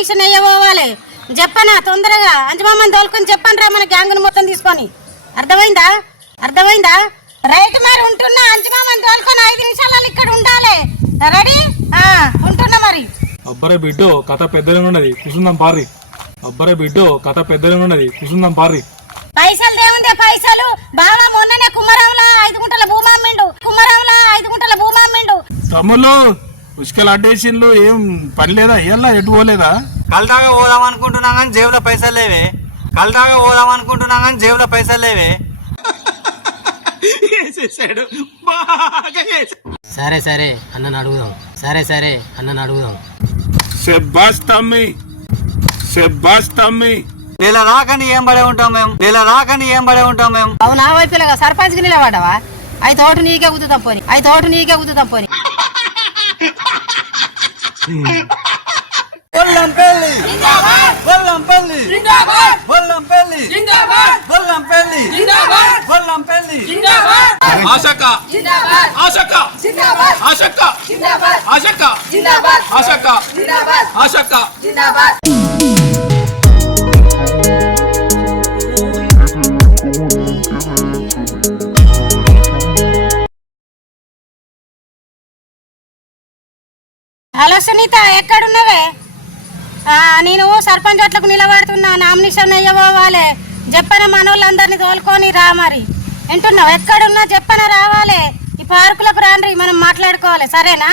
Nomination వేయబోవాలి. చెప్పనా తొందరగా అంజమామని తోలుకొని చెప్పండి రా మన గ్యాంగ్ను మొత్తం తీసుకొని. అర్థమైందా? అర్థమైందా? రైట్ మరి ఉంటున్నా. అంజమామని తోలుకొని 5 నిమిషాలలో ఇక్కడ ఉండాలి. రెడీ? ఉంటున్నా మరి. అబ్బరే బిడ్డో కథ పెద్దగా ఉన్నది కూసుందాం పారి. అబ్బరే బిడ్డో కథ పెద్దగా ఉన్నది కూసుందాం పారి. పైసలు దేవుందే పైసలు. బావా మొన్ననే కుమ్మరంలా 5 గుంటల భూమి అమ్మిండు. కుమ్మరంలా 5 గుంటల భూమి అమ్మిండు. తమ్ముళ్ళు ఉసుకలు అడ్డేసిన్లు, ఏం పని లేదా? ఇయ్యాల ఎటు పోలేదా? కలదాగా పోదాం అనుకుంటున్నాం కానీ జేబులో పైసలు లేవే. కలదాగా పోదాం అనుకుంటున్నాం కానీ జేబులో పైసలు లేవే. సరే సరే అన్నను అడుగుదాం. సరే సరే అన్నను అడుగుదాం. శబ్బాష్ తమ్మి, శబ్బాష్ తమ్మి. నెల దాకాని ఏం పడే ఉంటాం మేము. నెల దాకాని ఏం పడే ఉంటాం మేము. అవునా వైపులుగా సర్పంచ్కి నిలబడ్డావా? అయితే ఓటు నీకే గుద్దుతాం పోని. అయితే ఓటు నీకే గుద్దుతాం పోని. బొల్లంపల్లి బొల్లంపల్లి బొల్లంపల్లి బొల్లంపల్లి బొల్లంపల్లి. ఆశక్క ఆశక్క ఆశక్క ఆశక్క ఆశక్క ఆశక్క. హలో సునీత, ఎక్కడున్నావే? నేను సర్పంచ్ ఓట్లకు నిలబడుతున్నా. నామినేషన్ అయ్యబోవాలి. చెప్పన మనోళ్ళందరినీ తోలుకొని రా మరి. వింటున్నావు? ఎక్కడున్నా చెప్పన రావాలి. ఈ పార్కులకు రాండ్రి, మనం మాట్లాడుకోవాలి. సరేనా?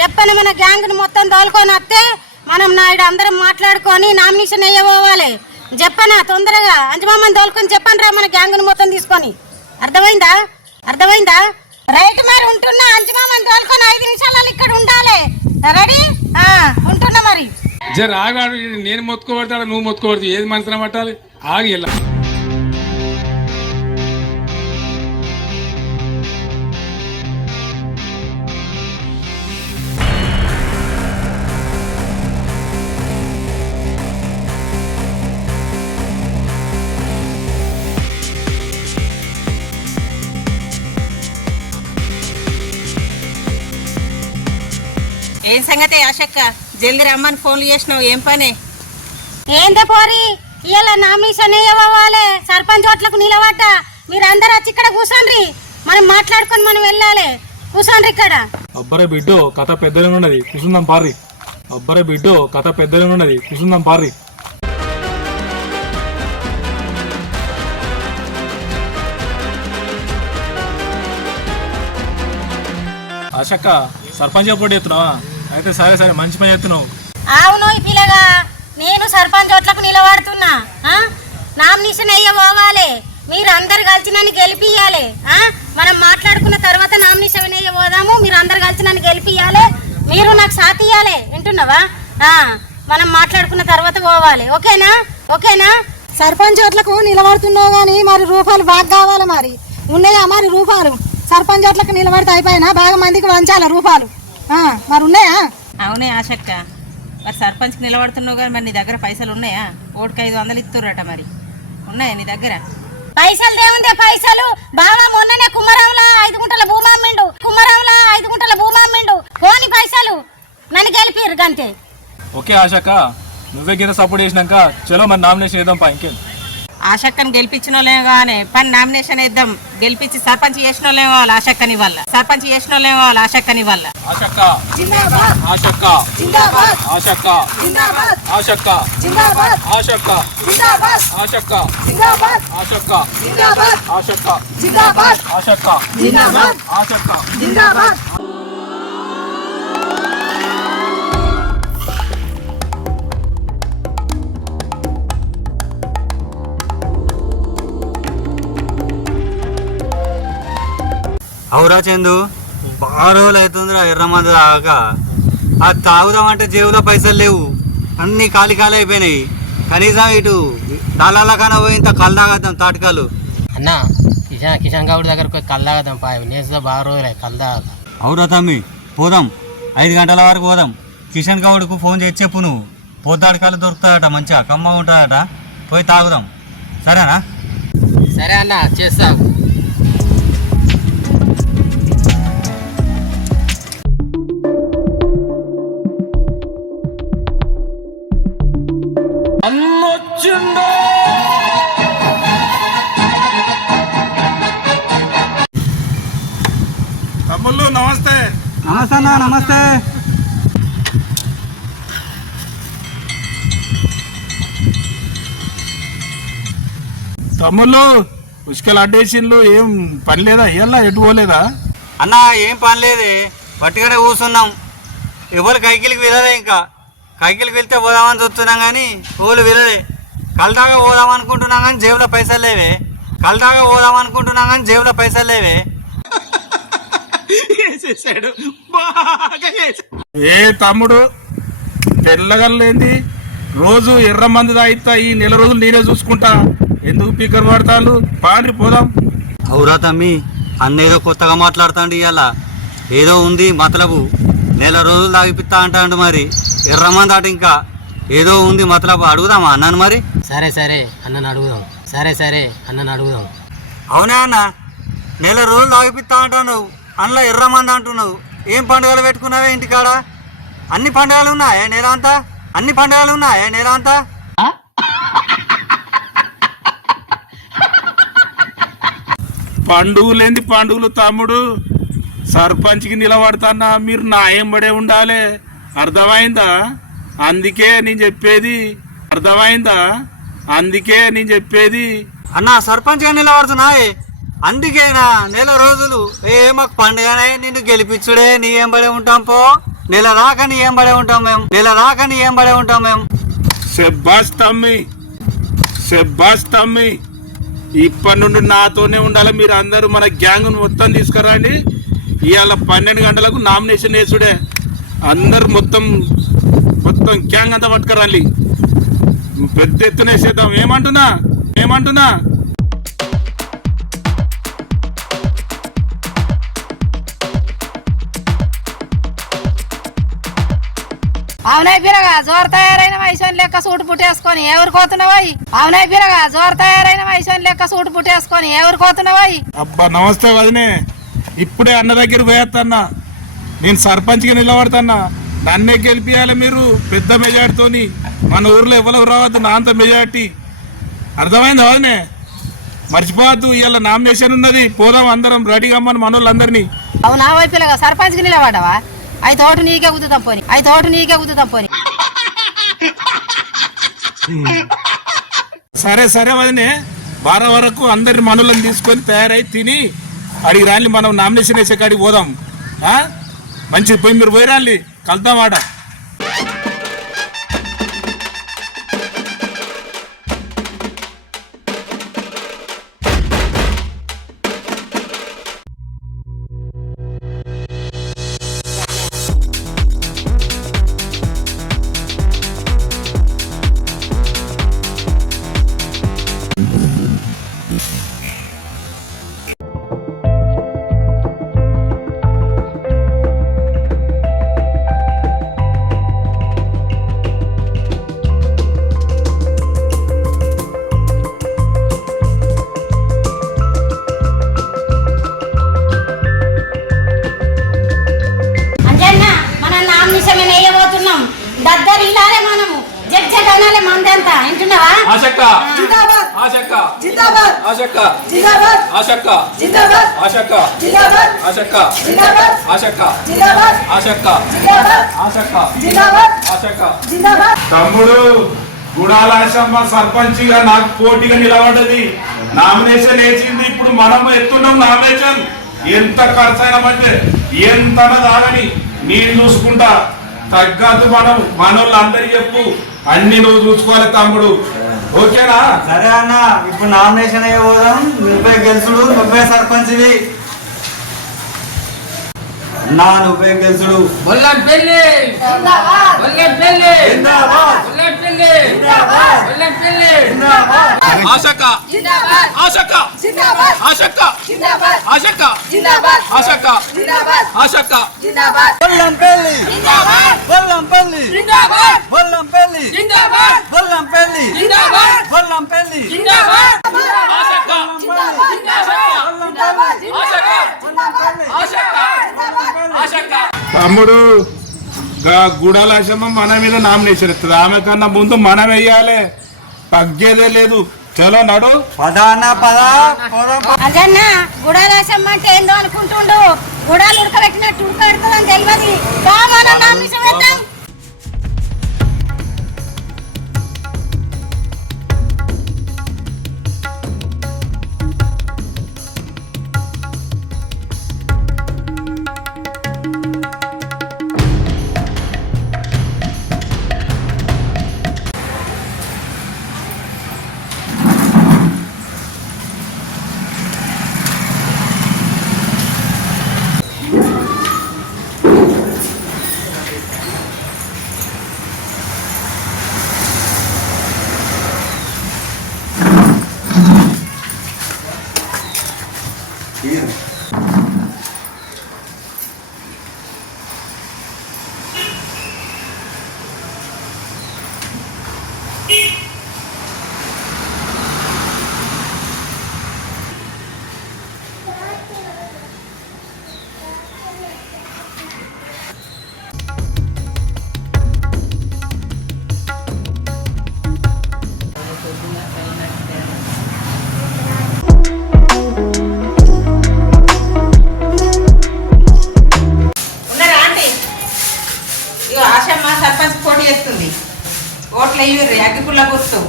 చెప్పన మన గ్యాంగ్ని మొత్తం తోలుకొని వస్తే మనం నాయుడు అందరం మాట్లాడుకొని నామినేషన్ అయ్యబోవాలి. చెప్పనా తొందరగా అంజమామని తోలుకొని చెప్పండి రా మన గ్యాంగ్ని మొత్తం తీసుకొని. అర్థమైందా? అర్థమైందా? రైట్ మరి ఉంటున్నా. అంజమామని తోలుకొని 5 నిమిషాలలో ఇక్కడ ఉండాలి. రెడీ? ఉంటున్నా మరి. జర ఆగాడు. నేను మొత్తుకోబడతాడు, నువ్వు మొత్తుకోబడతావు. ఏది మనసున పట్టాలి? ఆగి ఇలా ఏం సంగతి ఆశక్క? జల్ది రమ్మని ఫోన్లు చేసినావు, ఏం పని? ఏందే పోరి, ఇలా నామినేషన్ వేయబోవాలి. సర్పంచ్ ఓట్లకు నిలబడ్డ. మీరందరూ వచ్చి ఇక్కడ కూర్చోండి. మనం మాట్లాడుకొని మనం వెళ్ళాలి. కూర్చోండి ఇక్కడ. అబ్బరే బిడ్డో కథ పెద్దగా ఉన్నది కూసుందాం పారి. అబ్బరే బిడ్డో కథ పెద్దగా ఉన్నది కూసుందాం పారి. ఆశక్క సర్పంచ్ పోటీ చేస్తున్నావా? అయితే సరే సరే, మంచి పని చేస్తున్నావు. అవును ఈ పిల్లగా, నేను సర్పంచ్ ఓట్లకు నిలబడుతున్నా. నామినేషన్ వేయబోవాలి. మీరు అందరు కలిసి నన్ను గెలిపియాలి. మనం మాట్లాడుకున్న తర్వాత నామినేషన్ వేయబోదాము. మీరు అందరు కలిసి నన్ను గెలిపియాలి. మీరు నాకు సాథ్ ఇయ్యాలి. వింటున్నావా? మనం మాట్లాడుకున్న తర్వాత పోవాలి. ఓకేనా? ఓకేనా? సర్పంచ్ ఓట్లకు నిలబడుతున్నావు కానీ మరి రూపాయలు బాగా కావాలి. మరి ఉన్నాయా మరి రూపాయలు? సర్పంచ్ ఓట్లకు నిలబడితే అయిపోయినా బాగా మందికి వంచాలి రూపాయలు. మరి ఉన్నాయా? అవునే ఆశక్క, మరి సర్పంచ్కి నిలబడుతున్నావు కానీ మరి నీ దగ్గర పైసలు ఉన్నాయా? ఓటుకి 500 ఇస్తుర్రట, మరి ఉన్నాయా నీ దగ్గర? పైసలు దేవుందే పైసలు. బావా మొన్ననే కుమ్మరంలా 5 గుంటల భూమి అమ్మిండు. కుమ్మరంలా 5 గుంటల భూమి అమ్మిండు. పోని పైసలు నన్ను గెలిపిరు గంతే. ఓకే ఆశక్క, నువ్వే కింద సపోర్ట్ చేసినాక చలో మరి నామినేషన్ వేద్దాం పా. ఇంకేం ఆశక్కని గెలిపించిన వాళ్ళేమో కానీ పని నామినేషన్ వేద్దాం. గెలిపించి సర్పంచ్ చేసిన వాళ్ళేమో వాళ్ళు ఆశక్కని వల్ల. సర్పంచ్ చేసిన వాళ్ళేమో వాళ్ళు ఆశక్కని వల్ల. ఆశక్క ఆశక్క ఆశక్క ఆశక్క ఆశక్క ఆశక్క ఆశక్క ఆశక్క ఆశక్క ఆశక్క. అవురా చందు, బాగా రోజులు అవుతుందిరా ఎర్రమంది తాగాక. అది తాగుదామంటే జేబులో పైసలు లేవు, అన్నీ ఖాళీ ఖాళీ అయిపోయినాయి. కనీసం ఇటు తాళాల కన్నా పోయి ఇంత కళ్ళు తాగద్దాం తాటకాలు. అన్న కిషన్ గౌడ్ దగ్గరకు పోయి కళ్ళు తాగదాం పా. నేసులో బాగా రోజులే కళ్ళు తాగక. అవురా తమ్మి, పోదాం. 5 గంటల వరకు పోదాం. కిషన్ గౌడ్కు ఫోన్ చేసి చెప్పు నువ్వు. పోతాడకాలు దొరుకుతాయట, మంచిగా కమ్మగా ఉంటుందట. పోయి తాగుదాం, సరేనా? సరే అన్న, చేస్తావు. తమ్ముళ్ళు నమస్తే. నమస్తే అన్న, నమస్తే. తమ్ముళ్ళు ఉసుకలు అడ్డేసిన్లు, ఏం పని లేదా? ఇయ్యాల ఎటు పోలేదా? అన్న ఏం పని లేదే, పట్టుగానే కూర్చున్నాం. ఎవరు కైకిలికి వెళ్ళలే, ఇంకా కైకిలికి వెళ్తే పోదామని చూస్తున్నాం కానీ ఎవరు వెళ్ళలే. కలదాగా పోదాం అనుకుంటున్నాం కానీ జేబులో పైసలు లేవే. కలదాగా పోదాం అనుకుంటున్నాం కానీ జేబులో పైసలు లేవే. ఏ తమ్ముడు తెల్లగల్లేంది? రోజు ఎర్ర మంది తాగితా, ఈ నెల రోజులు నేనే చూసుకుంటా. ఎందుకు పీకర్ పడతాను? పాండ్రి పోదాం. అవురా తమ్మి, అన్నేదో కొత్తగా మాట్లాడుతాండు. ఇవాళ ఏదో ఉంది మతలబు. నెల రోజులు తాగిపిస్తా అంటాడు. మరి ఎర్రమంది అట, ఇంకా ఏదో ఉంది మతలబు. అడుగుదామా అన్నాను మరి? సరే సరే అన్నను అడుగుదాం. సరే సరే అన్నను అడుగుదాం. అవునా అన్న, నెల రోజులు తాగిపిస్తా అంటున్నావు, అందులో ఎర్రమంది అంటున్నావు. ఏం పండుగలు పెట్టుకున్నావే ఇంటికాడ? అన్ని పండుగలు ఉన్నాయా నెల అంతా? అన్ని పండుగలు ఉన్నాయా నెల అంతా? పండుగలేంది పండుగలు తమ్ముడు? సర్పంచ్కి నిలబడతానా, మీరు నా ఎంబడే ఉండాలి. అర్థమైందా? అందుకే నేను చెప్పేది. అర్థమైందా? అందుకే నేను చెప్పేది. అన్న సర్పంచ్గా నిలబడుతున్నాయే, అందుకేనా నెల రోజులు? మాకు పండుగనే, నిన్ను గెలిపించుడే, నీ ఏం పడే ఉంటాం. పో, నెల దాకా నీ ఏం పడే ఉంటాం మేము. నెల దాకా నీ ఏం పడే ఉంటాం మేము. శబ్బాస్ తమ్మి, శబ్బాస్ తమ్మి. ఇప్పటి నుండి నాతోనే ఉండాలి. మీరు అందరూ మన గ్యాంగ్ మొత్తం తీసుకురండి. ఇవాళ 12 గంటలకు నామినేషన్ వేసుడే. అందరు మొత్తం గ్యాంగ్ అంతా పట్టుకురండి. పెద్ద ఎత్తున వేసేద్దాం. ఏమంటున్నా అవునాయి బిరగా జోరు తయారైన వైశాన్ లెక్క సూటు పుట్టేసుకొని ఎవరు కోతున్నావాయి? అవునాయి బిరగా జోరు తయారైన వైశాన్ లెక్క సూటు పుట్టేసుకొని ఎవరు కోతున్నావాయి? అబ్బా నమస్తే వదినే. ఇప్పుడే అన్న దగ్గర పోయేస్తాన్నా. నేను సర్పంచ్గా నిలబడతాన్నా. నన్నే గెలిపియాలి మీరు పెద్ద మెజార్టీతోని. మన ఊర్లో ఎవరికి రావద్దు నా అంత మెజార్టీ. అర్థమైంది వదినే? మర్చిపోవద్దు. ఇవాళ నామినేషన్ ఉన్నది. పోదాం అందరం రెడీగా అమ్మని మన వాళ్ళందరినీ. అవునా వైపులుగా సర్పంచ్కి నిలబడ్డావా? అయితే ఓటు నీకే గుద్దుతాం పోని. సరే సరే వదినే, వారం వరకు అందరి మనులను తీసుకొని తయారై తిని అడిగి రాలి. మనం నామినేషన్ వేసే కాడికి పోదాం. మంచిది, పోయి మీరు పోయి రాలి, కలుద్దాం ఆడ. దగ్గర ఇలానే మనము జగ్ అనాలి మందంతా. వింటున్నావా? ఆశక్క ఆశక్క జిందాబాద్, ఆశక్క జిందాబాద్, ఆశక్క జిందాబాద్, ఆశక్క జిందాబాద్, ఆశక్క జిందాబాద్, ఆశక్క జిందాబాద్, ఆశక్క జిందాబాద్, ఆశక్క జిందాబాద్, ఆశక్క జిందాబాద్. తమ్ముడు గుడాలాశమ్మ సర్పంచిగా నాకు పోటీగా నిలబడ్డది. నామినేషన్ వేసింది. ఇప్పుడు మనం ఎత్తున్నాం నామినేషన్. ఎంత ఖర్చు అయినా మంటే ఎంత తాగని నేను చూసుకుంటా. తగ్గదు మనం మనోళ్ళందరికీ చెప్పు. అన్ని నువ్వు చూసుకోవాలి తమ్ముడు. ఓకేనా? సరే అన్న, ఇప్పుడు నామినేషన్ అయ్యే పోదాం. 30 గెలుసుడు, 30 సర్పంచ్ది. నా 30 గెలుసుడు. ఆశక్క ఆశక్క ఆశక్క ఆశక్క ఆశక్క ఆశక్క బొల్లంపల్లి బొల్లంపల్లి బొల్లంపల్లి బొల్లంపల్లి బొల్లంపల్లి. తమ్ముడు గుడాలాశమ్మ మన మీద నామినేషన్ ఇస్తుంది. ఆమె కన్నా ముందు మనం వెయ్యాలి. తగ్గేదే లేదు. చలో నడు. పద అన్న పద పోదాం. అదన్న గుడాలేసమ్మ అంటే ఏందో అనుకుంటుండు. గుడాలు ఉడకబెట్టినట్టు ఉడకబెడుతుందని తెలియదు. మనం నామినేషన్ వేద్దాం. ఉన్నారా ఆంటీ? ఇగో ఆశమ్మ సర్పంచ్ పోటీ చేస్తుంది. ఓట్లు అయ్యూర్రి అగ్గిపుల్ల గుర్తు.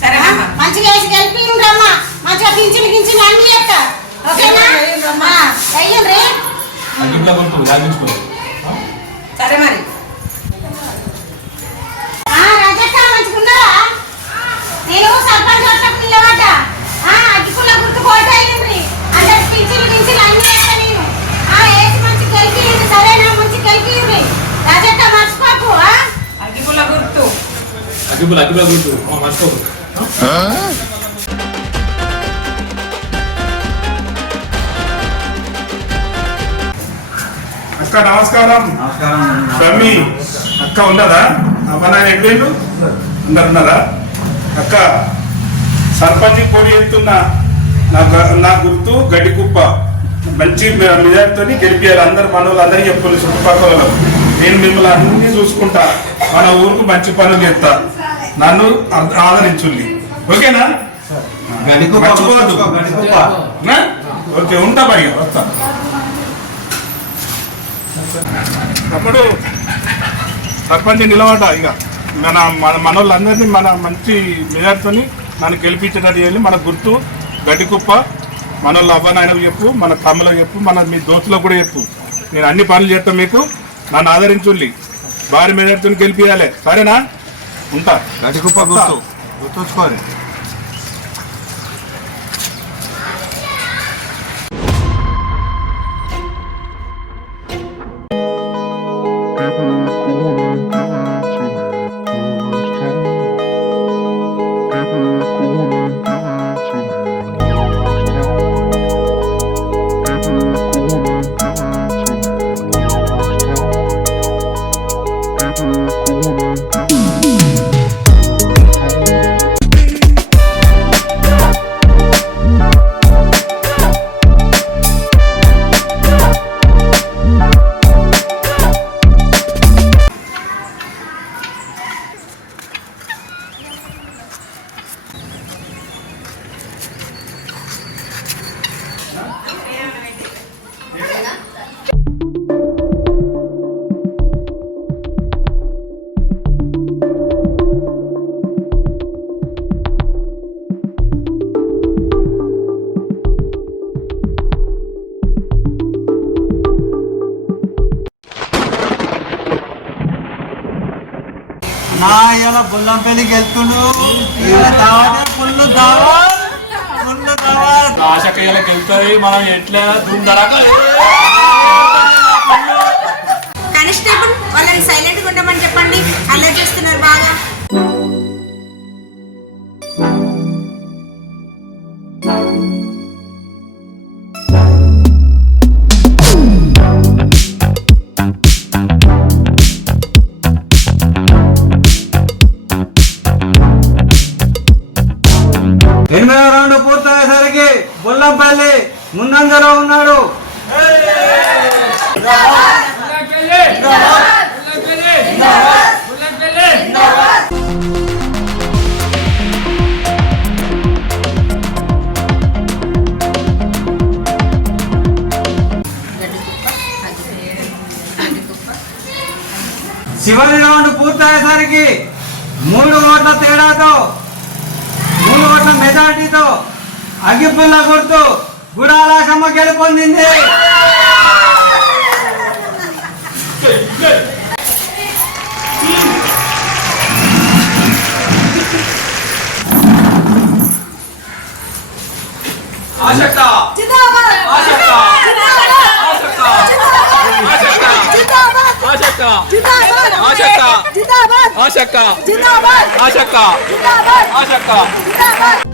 సరేనమ్మా? మంచిగా వేసి గెలిపిరమ్మా. మంచిగా పింఛన్ గించిన అన్ని చెప్తా. ఓకేనా? అయ్యండి. అగ్గిపుల్ల గుర్తు లాగించుకో. సరే మరి. రాజక్క మంచిగున్నారా? నేను సర్పంచ్ ఓట్లకు నిలబడ్డా. అగ్గిపుల్ల గుర్తు కోట అయ్యింది. అందరికి పింఛన్లు గించిన అన్ని చేస్తా నేను. వేసి మంచి గెలిపియండి. సరేనా? మంచి గెలిపియండి. రాజక్క మర్చిపోకు. అగ్గిపుల్ల గుర్తు. అగ్గిపుల్ల గుర్తు మర్చిపోకు. అక్క నమస్కారం. స్వామి అక్క ఉన్నదా? అమ్మ ఎక్కడేళ్ళు ఉన్నారా? అక్క సర్పంచ్ పోటీ చేస్తున్నా. నా గుర్తు గడ్డికుప్ప. మంచి మెజార్టీతో గెలిపియాలి. అందరు మన వాళ్ళు అందరికీ చెప్పాలి. చుట్టుపక్కల నేను మిమ్మల్ని అన్ని చూసుకుంటా. మన ఊరికి మంచి పనులు చేస్తా. నన్ను ఆదరించుంది. ఓకేనా? మర్చిపోవద్దు. ఓకే ఉంటా బాయ్. వస్తా. అప్పుడు సర్పంచ్ నిలబడ్డా. ఇక మన వాళ్ళందరినీ మన మంచి మెజార్టీతో నన్ను గెలిపించేటట్టు చేయాలి. మన గుర్తు గడ్డికుప్ప. మన వాళ్ళు అవ్వనాయనకు చెప్పు, మన తమ్ములకు చెప్పు, మీ దోస్తులకు కూడా చెప్పు. నేను అన్ని పనులు చేస్తాను. మీకు నన్ను ఆదరించుండి. భారీ మెజార్టీతో గెలిపియాలి. సరేనా? ఉంటా. గడ్డికుప్ప గుర్తు గుర్తుంచుకోవాలి. నా ఇలా బుల్లంపల్లికి వెళ్తుండు. ఫుల్ ఆశక్క ఇలా గెలుతుంది. మనం ఎట్లా దుందరక కానిస్టేబుల్ వాళ్ళని సైలెంట్గా ఉండమని చెప్పండి. అల్లరి చేస్తున్నారు బాగా. ఎనిమిదవ రౌండ్ పూర్తయ్యేసరికి బుల్లంపల్లి ముందంజలో ఉన్నాడు. పూర్తయ్యేసరికి 3 ఓట్ల తేడాతో 3 ఓట్ల మెజార్టీతో అగ్గిపుల్ల గుర్తు గుడాల ఆశమ్మ గెలుపొందింది. ఆశక్క ఆశక్క ఆశక్క ఆశక్క ఆశక్క ఆశక్క ఆశక్క ఆశక్క ఆశక్క